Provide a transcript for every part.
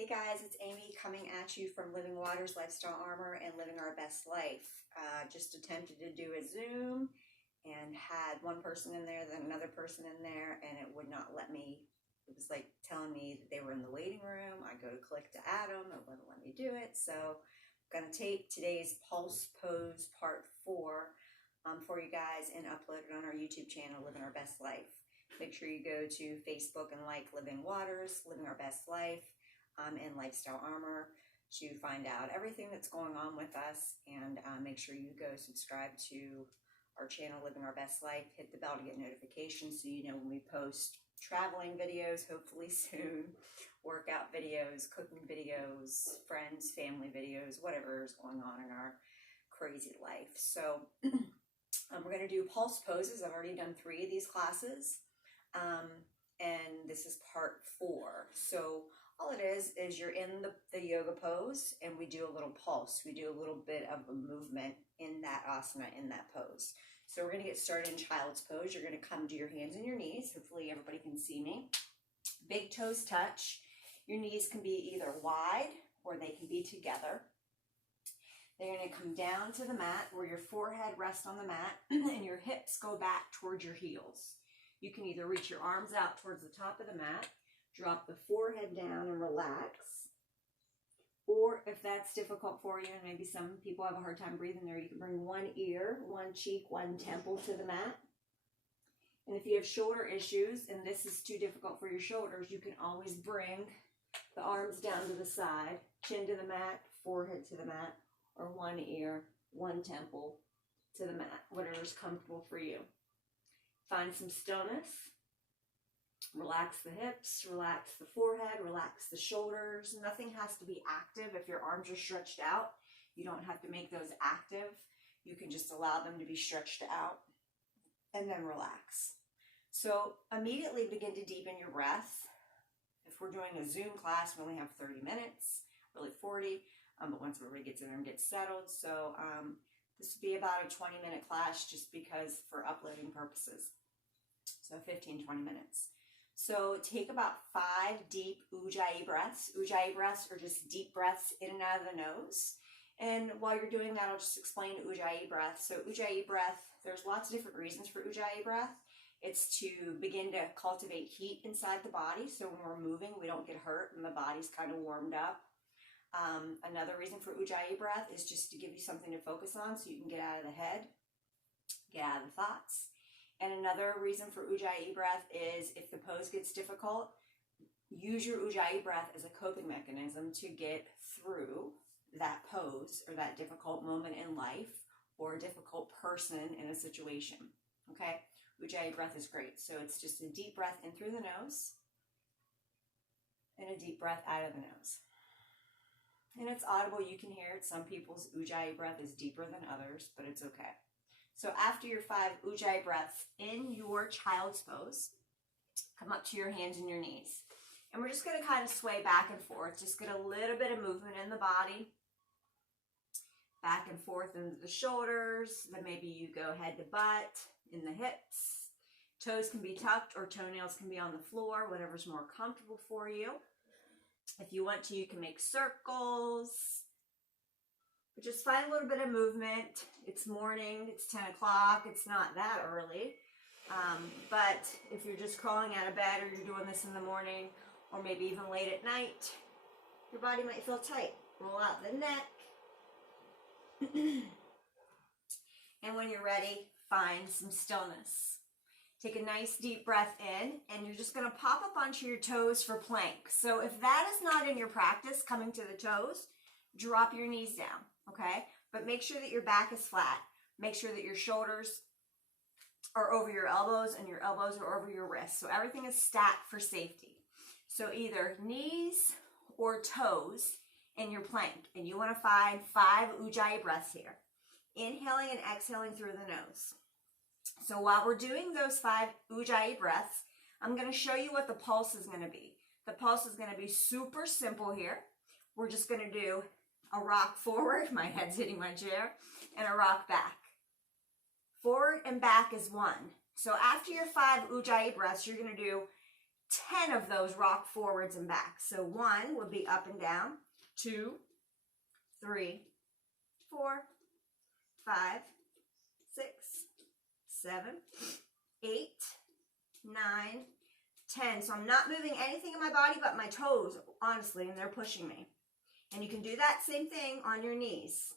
Hey guys, it's Amy coming at you from Living Waters Lifestyle Armor and Living Our Best Life. Just attempted to do a Zoom and had one person in there, then another person in there, and it would not let me. It was like telling me that they were in the waiting room. I go to click to add them, it wouldn't let me do it. So I'm going to tape today's Pulse Pose Part 4 for you guys and upload it on our YouTube channel, Living Our Best Life. Make sure you go to Facebook and like Living Waters, Living Our Best Life, and Lifestyle Armor to find out everything that's going on with us, and make sure you go subscribe to our channel Living Our Best Life. Hit the bell to get notifications so you know when we post traveling videos, hopefully soon, workout videos, cooking videos, friends, family videos, whatever is going on in our crazy life. So we're going to do pulse poses. I've already done 3 of these classes, and this is part 4. So all it is you're in the yoga pose, and we do a little pulse. We do a little bit of a movement in that asana, in that pose. So we're going to get started in child's pose. You're going to come to your hands and your knees. Hopefully everybody can see me. Big toes touch. Your knees can be either wide or they can be together. They're going to come down to the mat where your forehead rests on the mat and your hips go back towards your heels. You can either reach your arms out towards the top of the mat, drop the forehead down and relax. Or if that's difficult for you, and maybe some people have a hard time breathing there, you can bring one ear, one cheek, one temple to the mat. And if you have shoulder issues and this is too difficult for your shoulders, you can always bring the arms down to the side, chin to the mat, forehead to the mat, or one ear, one temple to the mat, whatever's comfortable for you. Find some stillness. Relax the hips, relax the forehead, relax the shoulders. Nothing has to be active. If your arms are stretched out, you don't have to make those active. You can just allow them to be stretched out and then relax. So immediately begin to deepen your breath. If we're doing a Zoom class, we only have 30 minutes, really 40, but once everybody gets in there and gets settled. So this would be about a 20-minute class just because for uploading purposes. So 15, 20 minutes. So take about 5 deep Ujjayi breaths. Ujjayi breaths are just deep breaths in and out of the nose. And while you're doing that, I'll just explain Ujjayi breath. So Ujjayi breath, there's lots of different reasons for Ujjayi breath. It's to begin to cultivate heat inside the body. So when we're moving, we don't get hurt and the body's kind of warmed up. Another reason for Ujjayi breath is just to give you something to focus on so you can get out of the head, get out of the thoughts. And another reason for Ujjayi breath is if the pose gets difficult, use your Ujjayi breath as a coping mechanism to get through that pose or that difficult moment in life or a difficult person in a situation, okay? Ujjayi breath is great. So it's just a deep breath in through the nose and a deep breath out of the nose. And it's audible, you can hear it. Some people's Ujjayi breath is deeper than others, but it's okay. So after your 5 Ujjayi breaths in your child's pose, come up to your hands and your knees. And we're just going to kind of sway back and forth. Just get a little bit of movement in the body. Back and forth into the shoulders. Then maybe you go head to butt, in the hips. Toes can be tucked or toenails can be on the floor, whatever's more comfortable for you. If you want to, you can make circles. But just find a little bit of movement. It's morning, it's 10 o'clock, it's not that early. But if you're just crawling out of bed or you're doing this in the morning or maybe even late at night, your body might feel tight. Roll out the neck. And when you're ready, find some stillness. Take a nice deep breath in, and you're just going to pop up onto your toes for plank. So if that is not in your practice, coming to the toes, drop your knees down, okay? But make sure that your back is flat. Make sure that your shoulders are over your elbows and your elbows are over your wrists. So everything is stacked for safety. So either knees or toes in your plank. And you want to find 5 Ujjayi breaths here. Inhaling and exhaling through the nose. So while we're doing those 5 Ujjayi breaths, I'm going to show you what the pulse is going to be. The pulse is going to be super simple here. We're just going to do a rock forward, my head's hitting my chair, and a rock back. Forward and back is 1. So after your 5 Ujjayi breaths, you're going to do 10 of those rock forwards and back. So 1 would be up and down, 2, 3, 4, 5, 6, 7, 8, 9, 10. So I'm not moving anything in my body but my toes, honestly, and they're pushing me. And you can do that same thing on your knees.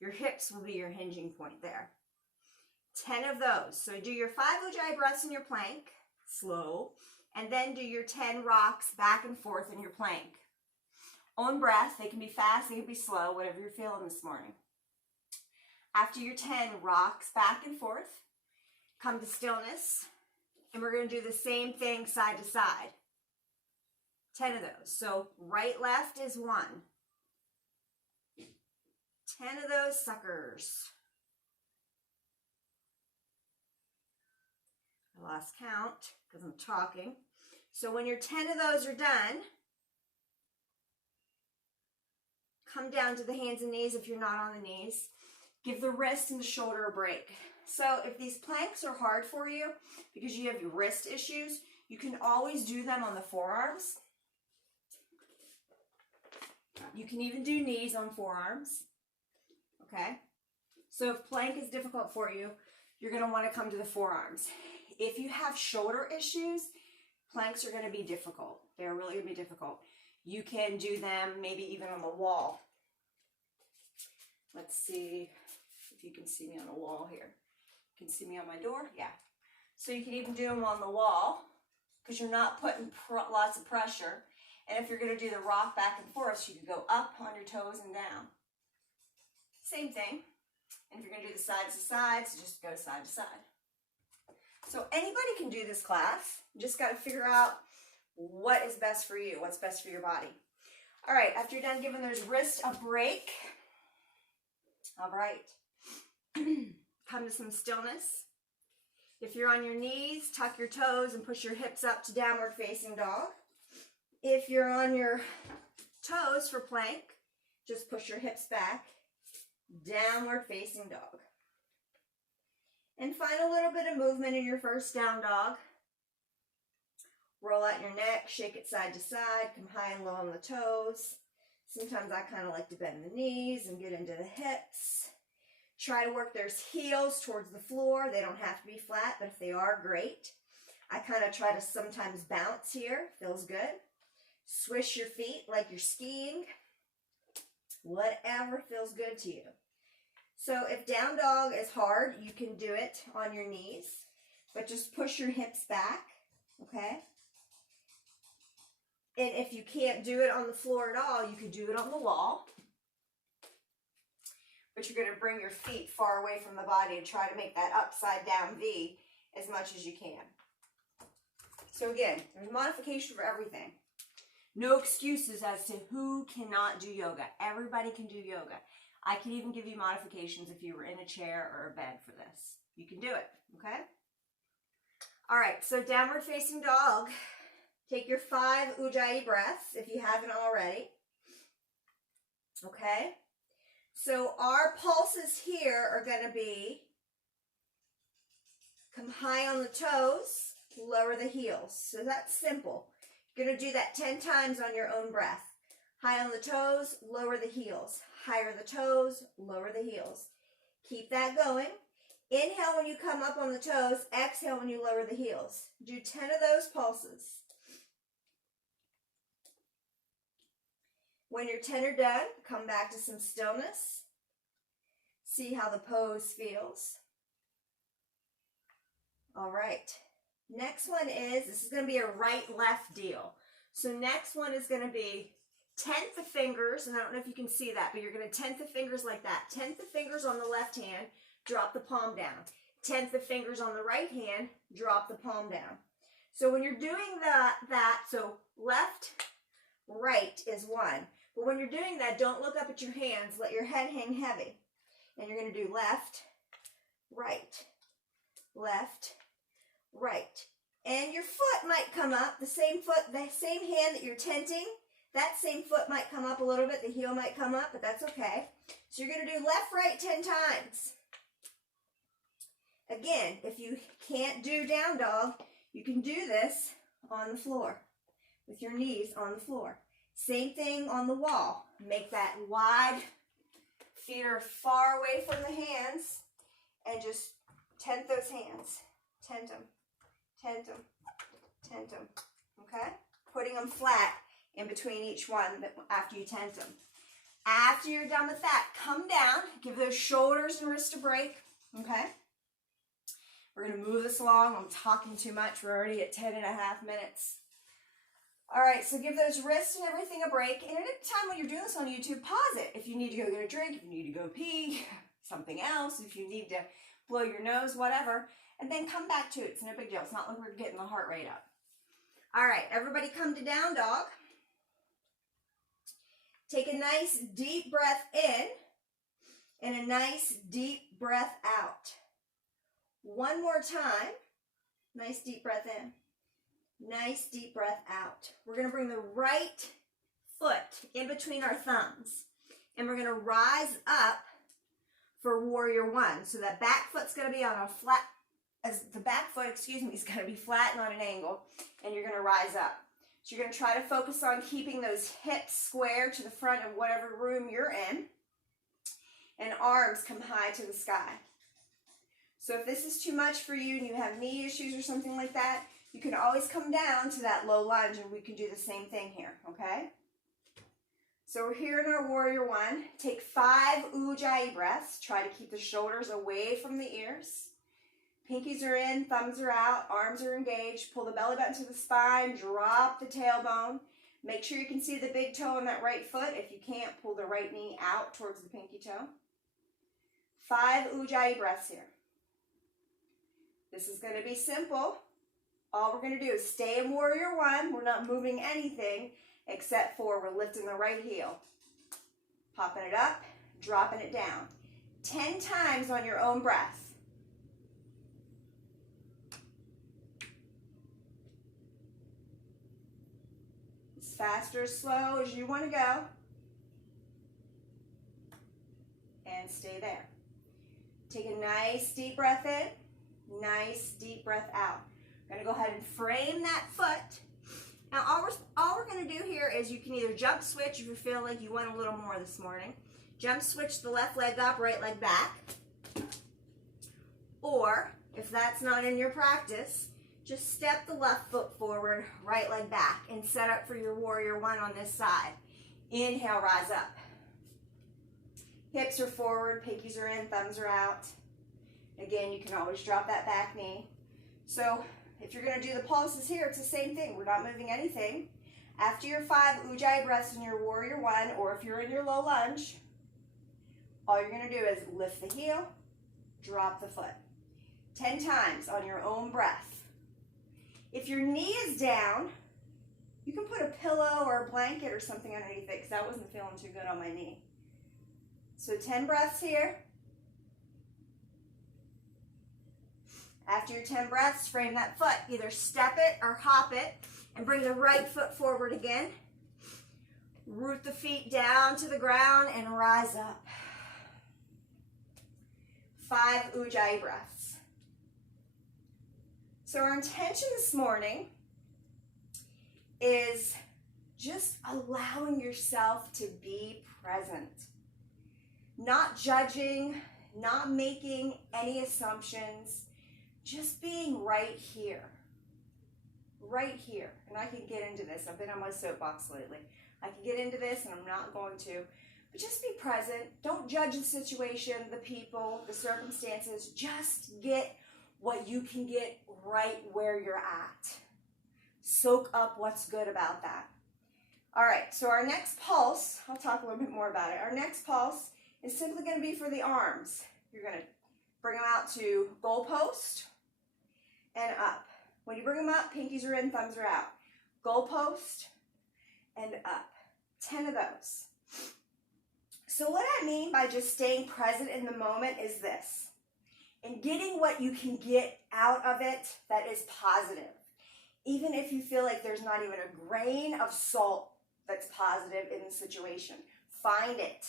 Your hips will be your hinging point there. 10 of those. So do your 5 ujjayi breaths in your plank, slow, and then do your 10 rocks back and forth in your plank. Own breath. They can be fast, they can be slow, whatever you're feeling this morning. After your 10 rocks back and forth, come to stillness, and we're going to do the same thing side to side. 10 of those. So right, left is 1. 10 of those suckers. I lost count because I'm talking. So when your 10 of those are done, come down to the hands and knees if you're not on the knees. Give the wrist and the shoulder a break. So if these planks are hard for you because you have your wrist issues, you can always do them on the forearms. You can even do knees on forearms. Okay? So if plank is difficult for you, you're going to want to come to the forearms. If you have shoulder issues, planks are going to be difficult. They're really going to be difficult. You can do them maybe even on the wall. Let's see if you can see me on the wall here. You can see me on my door? Yeah. So you can even do them on the wall because you're not putting lots of pressure. And if you're going to do the rock back and forth, you can go up on your toes and down. Same thing. And if you're going to do the sides to sides, just go side to side. So anybody can do this class. You just got to figure out what is best for you, what's best for your body. All right, after you're done giving those wrists a break, all right, come to some stillness. If you're on your knees, tuck your toes and push your hips up to downward facing dog. If you're on your toes for plank, just push your hips back, downward facing dog. And find a little bit of movement in your first down dog. Roll out your neck, shake it side to side, come high and low on the toes. Sometimes I kind of like to bend the knees and get into the hips. Try to work those heels towards the floor. They don't have to be flat, but if they are, great. I kind of try to sometimes bounce here. Feels good. Swish your feet like you're skiing. Whatever feels good to you. So if down dog is hard, you can do it on your knees, but just push your hips back, okay? And if you can't do it on the floor at all, you could do it on the wall. But you're going to bring your feet far away from the body and try to make that upside down V as much as you can. So again, there's modification for everything. No excuses as to who cannot do yoga. Everybody can do yoga. I can even give you modifications if you were in a chair or a bed for this. You can do it, okay? All right, so downward facing dog. Take your 5 ujjayi breaths if you haven't already. Okay? So our pulses here are going to be come high on the toes, lower the heels. So that's simple. You're going to do that 10 times on your own breath. High on the toes, lower the heels. Higher the toes, lower the heels. Keep that going. Inhale when you come up on the toes. Exhale when you lower the heels. Do 10 of those pulses. When your 10 are done, come back to some stillness. See how the pose feels. All right. Next one is, this is going to be a right-left deal. So next one is going to be tenth the fingers, and I don't know if you can see that, but you're going to tenth the fingers like that. Tenth the fingers on the left hand, drop the palm down. Tenth the fingers on the right hand, drop the palm down. So when you're doing that, so left, right is 1. But when you're doing that, don't look up at your hands. Let your head hang heavy. And you're going to do left, right, left, right. And your foot might come up, the same foot, the same hand that you're tenting. That same foot might come up a little bit. The heel might come up, but that's okay. So you're going to do left, right 10 times. Again, if you can't do down dog, you can do this on the floor, with your knees on the floor. Same thing on the wall. Make that wide. Feet are far away from the hands, and just tent those hands. Tent them, tent them, tent them, okay? Putting them flat in between each one after you tent them. After you're done with that, come down, give those shoulders and wrists a break, okay? We're gonna move this along. I'm talking too much. We're already at 10 and a half minutes. All right, so give those wrists and everything a break. And at any time when you're doing this on YouTube, pause it. If you need to go get a drink, if you need to go pee, something else, if you need to blow your nose, whatever, and then come back to it. It's no big deal. It's not like we're getting the heart rate up. All right, everybody come to down dog. Take a nice deep breath in and a nice deep breath out. One more time. Nice deep breath in. Nice deep breath out. We're going to bring the right foot in between our thumbs, and we're going to rise up for warrior one. So that back foot's going to be on a flat, the back foot, is going to be flat and on an angle, and you're going to rise up. So you're going to try to focus on keeping those hips square to the front of whatever room you're in, and arms come high to the sky. So if this is too much for you and you have knee issues or something like that, you can always come down to that low lunge, and we can do the same thing here, okay? So we're here in our warrior one. Take 5 ujjayi breaths. Try to keep the shoulders away from the ears. Pinkies are in, thumbs are out, arms are engaged. Pull the belly button to the spine, drop the tailbone. Make sure you can see the big toe on that right foot. If you can't, pull the right knee out towards the pinky toe. 5 ujjayi breaths here. This is going to be simple. All we're going to do is stay in warrior one. We're not moving anything except for we're lifting the right heel. Popping it up, dropping it down. 10 times on your own breath. As fast or as slow as you want to go. And stay there. Take a nice deep breath in, nice deep breath out. We're going to go ahead and frame that foot. Now all we're going to do here is you can either jump switch if you feel like you want a little more this morning. Jump switch the left leg up, right leg back. Or if that's not in your practice, just step the left foot forward, right leg back, and set up for your warrior one on this side. Inhale, rise up. Hips are forward, pinkies are in, thumbs are out. Again, you can always drop that back knee. So if you're going to do the pulses here, it's the same thing. We're not moving anything. After your 5 ujjayi breaths in your warrior one, or if you're in your low lunge, all you're going to do is lift the heel, drop the foot. 10 times on your own breath. If your knee is down, you can put a pillow or a blanket or something underneath it, because I wasn't feeling too good on my knee. So 10 breaths here. After your 10 breaths, frame that foot. Either step it or hop it and bring the right foot forward again. Root the feet down to the ground and rise up. 5 ujjayi breaths. So our intention this morning is just allowing yourself to be present. Not judging, not making any assumptions, just being right here. Right here. And I can get into this. I've been on my soapbox lately. I can get into this, and I'm not going to. But just be present. Don't judge the situation, the people, the circumstances. Just get what you can get right where you're at. Soak up what's good about that. All right, so our next pulse, I'll talk a little bit more about it. Our next pulse is simply going to be for the arms. You're going to bring them out to goalpost and up. When you bring them up, pinkies are in, thumbs are out. Goalpost and up. 10 of those. So what I mean by just staying present in the moment is this. And getting what you can get out of it that is positive. Even if you feel like there's not even a grain of salt that's positive in the situation. Find it.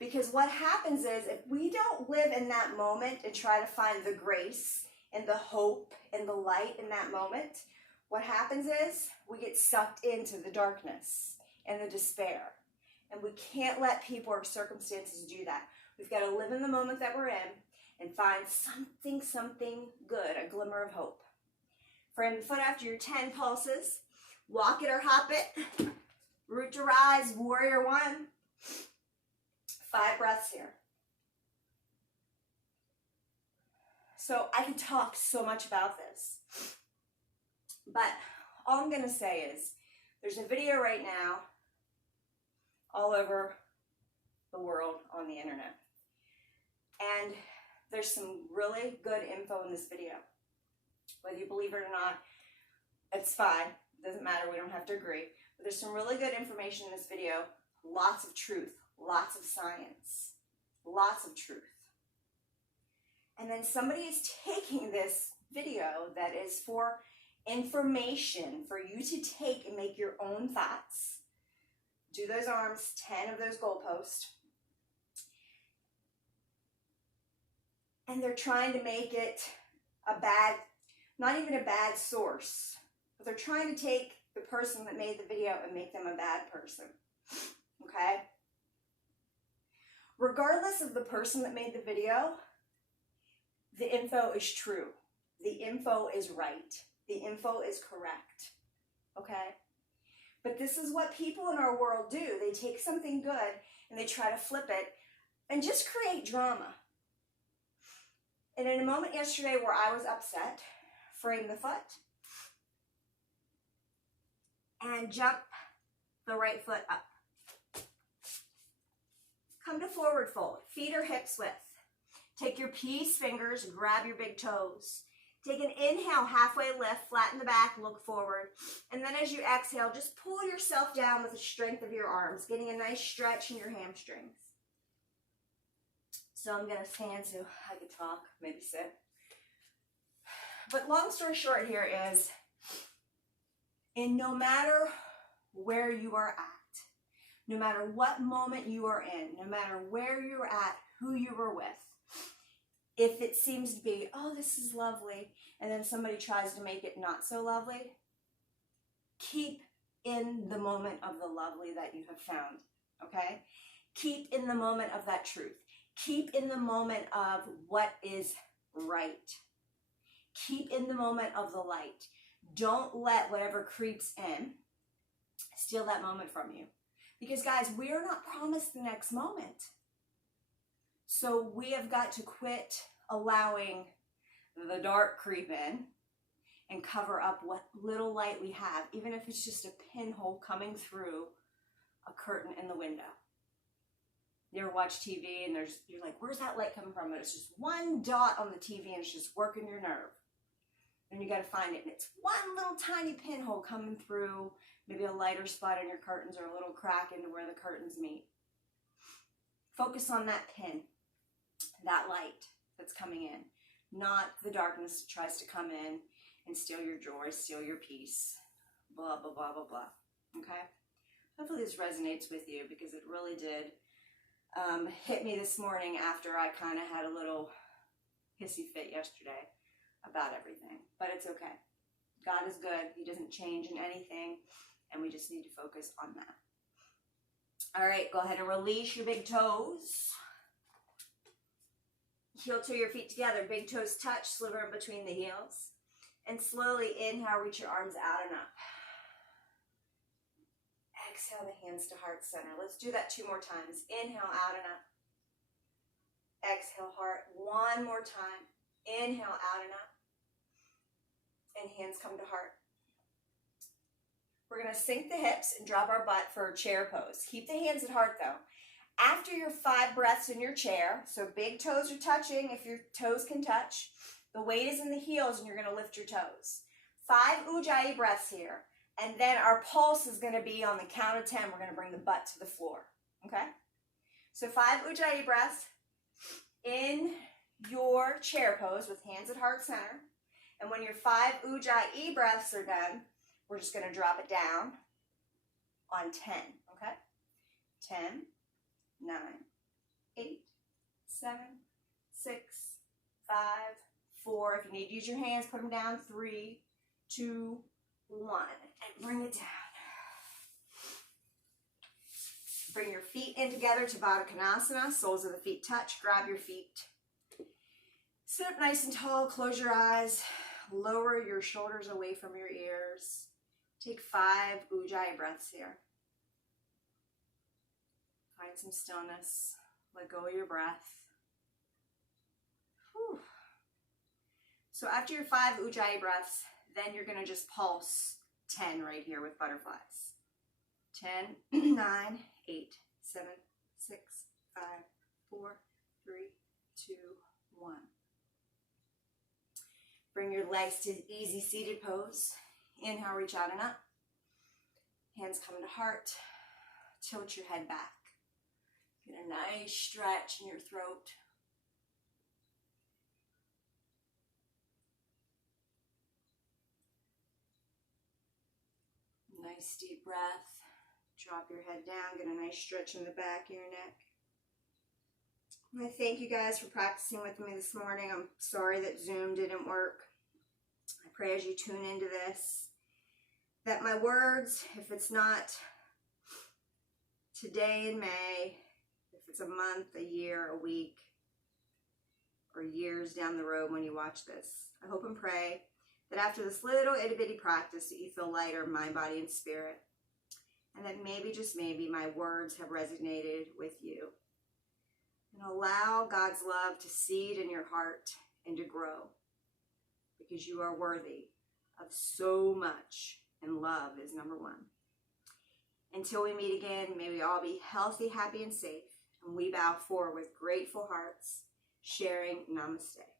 Because what happens is if we don't live in that moment and try to find the grace and the hope and the light in that moment, what happens is we get sucked into the darkness and the despair. And we can't let people or circumstances do that. We've got to live in the moment that we're in and find something good, a glimmer of hope. Frame the foot after your 10 pulses. Walk it or hop it. Root to rise, warrior 1. 5 breaths here. So I can talk so much about this, but all I'm going to say is there's a video right now all over the world on the internet, and there's some really good info in this video. Whether you believe it or not, it's fine. It doesn't matter. We don't have to agree. But there's some really good information in this video. Lots of truth, lots of science, lots of truth. And then somebody is taking this video that is for information for you to take and make your own thoughts. Do those arms, 10 of those goalposts. And they're trying to make it a bad, not even a bad source, but they're trying to take the person that made the video and make them a bad person. Okay? Regardless of the person that made the video, the info is true. The info is right. The info is correct. Okay? But this is what people in our world do. They take something good and they try to flip it and just create drama. And in a moment yesterday where I was upset, frame the foot and jump the right foot up. Come to forward fold. Feet are hips width. Take your peace fingers, grab your big toes. Take an inhale, halfway lift, flatten the back, look forward. And then as you exhale, just pull yourself down with the strength of your arms, getting a nice stretch in your hamstrings. So I'm going to stand so I can talk, maybe sit. But long story short here is, no matter where you are at, no matter what moment you are in, no matter where you're at, who you were with, if it seems to be, oh, this is lovely, and then somebody tries to make it not so lovely, keep in the moment of the lovely that you have found, okay? Keep in the moment of that truth. Keep in the moment of what is right. Keep in the moment of the light. Don't let whatever creeps in steal that moment from you. Because guys, we are not promised the next moment. So we have got to quit allowing the dark creep in and cover up what little light we have, even if it's just a pinhole coming through a curtain in the window. You ever watch TV and you're like, where's that light coming from? And it's just one dot on the TV and it's just working your nerve. And you got to find it. And it's one little tiny pinhole coming through, maybe a lighter spot on your curtains or a little crack into where the curtains meet. Focus on that pin, that light that's coming in, not the darkness that tries to come in and steal your joy, steal your peace, blah, blah, blah, blah, blah. Okay? Hopefully this resonates with you because it really did hit me this morning after I kind of had a little hissy fit yesterday about everything. But it's okay. God is good. He doesn't change in anything, and we just need to focus on that. All right, go ahead and release your big toes. Heel to your feet together. Big toes touch, sliver in between the heels. And slowly inhale, reach your arms out and up. Exhale the hands to heart center. Let's do that 2 more times. Inhale, out and up. Exhale, heart. 1 more time. Inhale, out and up. And hands come to heart. We're going to sink the hips and drop our butt for a chair pose. Keep the hands at heart though. After your 5 breaths in your chair, so big toes are touching if your toes can touch. The weight is in the heels and you're going to lift your toes. 5 Ujjayi breaths here. And then our pulse is going to be on the count of 10. We're going to bring the butt to the floor. Okay? So 5 Ujjayi breaths in your chair pose with hands at heart center. And when your 5 Ujjayi breaths are done, we're just going to drop it down on 10. Okay? 10, 9, 8, 7, 6, 5, 4. If you need to use your hands, put them down. 3, 2, 1, and bring it down. Bring your feet in together to Baddha Konasana. Soles of the feet touch. Grab your feet. Sit up nice and tall. Close your eyes. Lower your shoulders away from your ears. Take 5 Ujjayi breaths here. Find some stillness. Let go of your breath. Whew. So after your 5 Ujjayi breaths, then you're going to just pulse 10 right here with butterflies. 10, 9, 8, 7, 6, 5, 4, 3, 2, 1. Bring your legs to easy seated pose. Inhale, reach out and up. Hands come to heart. Tilt your head back. Get a nice stretch in your throat. Nice deep breath. Drop your head down. Get a nice stretch in the back of your neck. I thank you guys for practicing with me this morning. I'm sorry that Zoom didn't work. I pray as you tune into this that my words, if it's not today in May, if it's a month, a year, a week, or years down the road when you watch this, I hope and pray that after this little itty bitty practice that you feel lighter, mind, body, and spirit, and that maybe, just maybe, my words have resonated with you. And allow God's love to seed in your heart and to grow, because you are worthy of so much, and love is number 1. Until we meet again, may we all be healthy, happy, and safe, and we bow forward with grateful hearts, sharing Namaste.